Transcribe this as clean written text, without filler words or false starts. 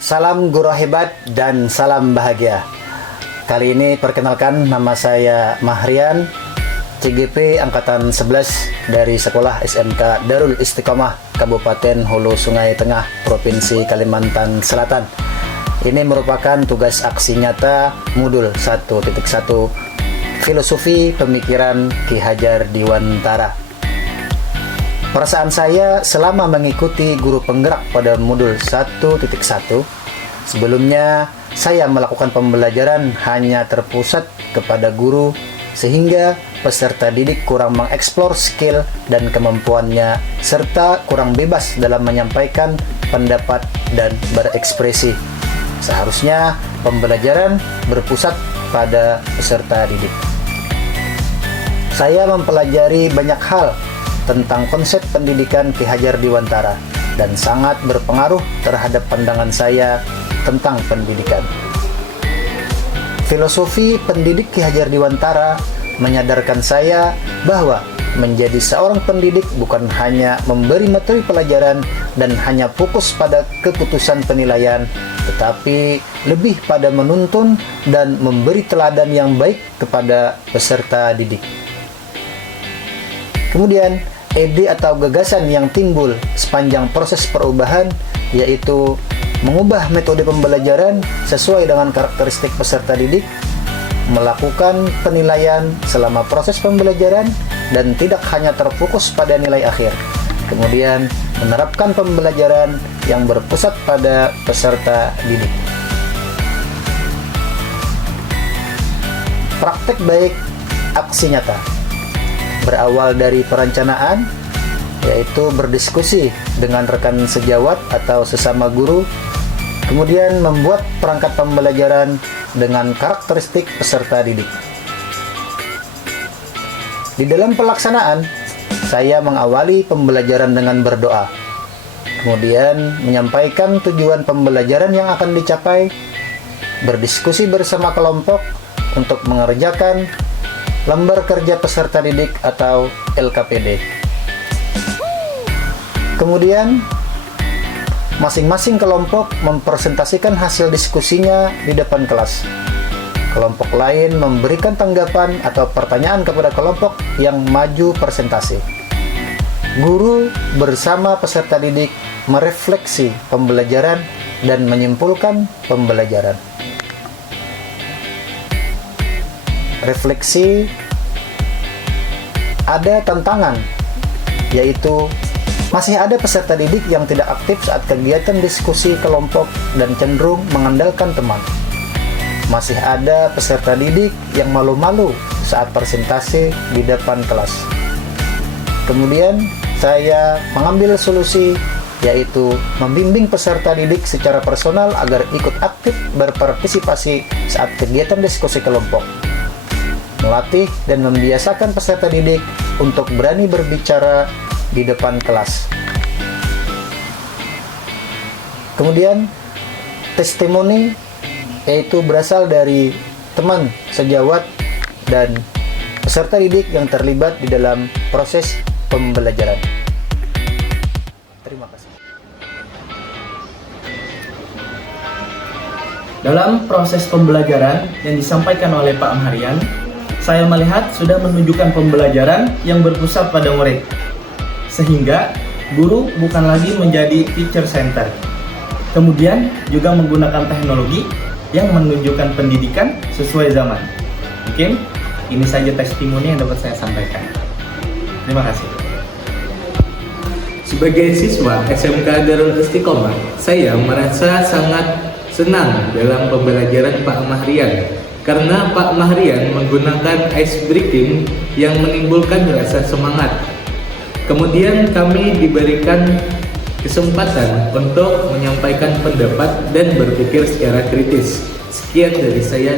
Salam guru hebat dan salam bahagia. Kali ini perkenalkan, nama saya Mahrian, CGP Angkatan 11 dari Sekolah SMK Darul Istiqomah, Kabupaten Hulu Sungai Tengah, Provinsi Kalimantan Selatan. Ini merupakan tugas aksi nyata Modul 1.1 Filosofi Pemikiran Ki Hajar Dewantara. Perasaan saya selama mengikuti guru penggerak pada Modul 1.1, sebelumnya saya melakukan pembelajaran hanya terpusat kepada guru, sehingga peserta didik kurang mengeksplor skill dan kemampuannya, serta kurang bebas dalam menyampaikan pendapat dan berekspresi. Seharusnya pembelajaran berpusat pada peserta didik. Saya mempelajari banyak hal tentang konsep pendidikan Ki Hajar Dewantara dan sangat berpengaruh terhadap pandangan saya tentang pendidikan. Filosofi pendidik Ki Hajar Dewantara menyadarkan saya bahwa menjadi seorang pendidik bukan hanya memberi materi pelajaran dan hanya fokus pada keputusan penilaian, tetapi lebih pada menuntun dan memberi teladan yang baik kepada peserta didik. Kemudian, ide atau gagasan yang timbul sepanjang proses perubahan, yaitu mengubah metode pembelajaran sesuai dengan karakteristik peserta didik, melakukan penilaian selama proses pembelajaran dan tidak hanya terfokus pada nilai akhir. Kemudian, menerapkan pembelajaran yang berpusat pada peserta didik. Praktek baik, aksi nyata. Berawal dari perencanaan, yaitu berdiskusi dengan rekan sejawat atau sesama guru, kemudian membuat perangkat pembelajaran dengan karakteristik peserta didik. Di dalam pelaksanaan, saya mengawali pembelajaran dengan berdoa, kemudian menyampaikan tujuan pembelajaran yang akan dicapai, berdiskusi bersama kelompok untuk mengerjakan lembar kerja peserta didik atau LKPD. Kemudian, masing-masing kelompok mempresentasikan hasil diskusinya di depan kelas. Kelompok lain memberikan tanggapan atau pertanyaan kepada kelompok yang maju presentasi. Guru bersama peserta didik merefleksi pembelajaran dan menyimpulkan pembelajaran. Refleksi, ada tantangan, yaitu masih ada peserta didik yang tidak aktif saat kegiatan diskusi kelompok dan cenderung mengandalkan teman. Masih ada peserta didik yang malu-malu saat presentasi di depan kelas. Kemudian saya mengambil solusi, yaitu membimbing peserta didik secara personal agar ikut aktif berpartisipasi saat kegiatan diskusi kelompok. Melatih dan membiasakan peserta didik untuk berani berbicara di depan kelas. Kemudian, testimoni, yaitu berasal dari teman sejawat dan peserta didik yang terlibat di dalam proses pembelajaran. Terima kasih. Dalam proses pembelajaran yang disampaikan oleh Pak Mahrian, saya melihat sudah menunjukkan pembelajaran yang berpusat pada murid, sehingga guru bukan lagi menjadi teacher center. Kemudian juga menggunakan teknologi yang menunjukkan pendidikan sesuai zaman. Mungkin ini saja testimoni yang dapat saya sampaikan. Terima kasih. Sebagai siswa SMK Darul Istiqomah, saya merasa sangat senang dalam pembelajaran Pak Mahrian, karena Pak Mahrian menggunakan ice breaking yang menimbulkan rasa semangat. Kemudian kami diberikan kesempatan untuk menyampaikan pendapat dan berpikir secara kritis. Sekian dari saya.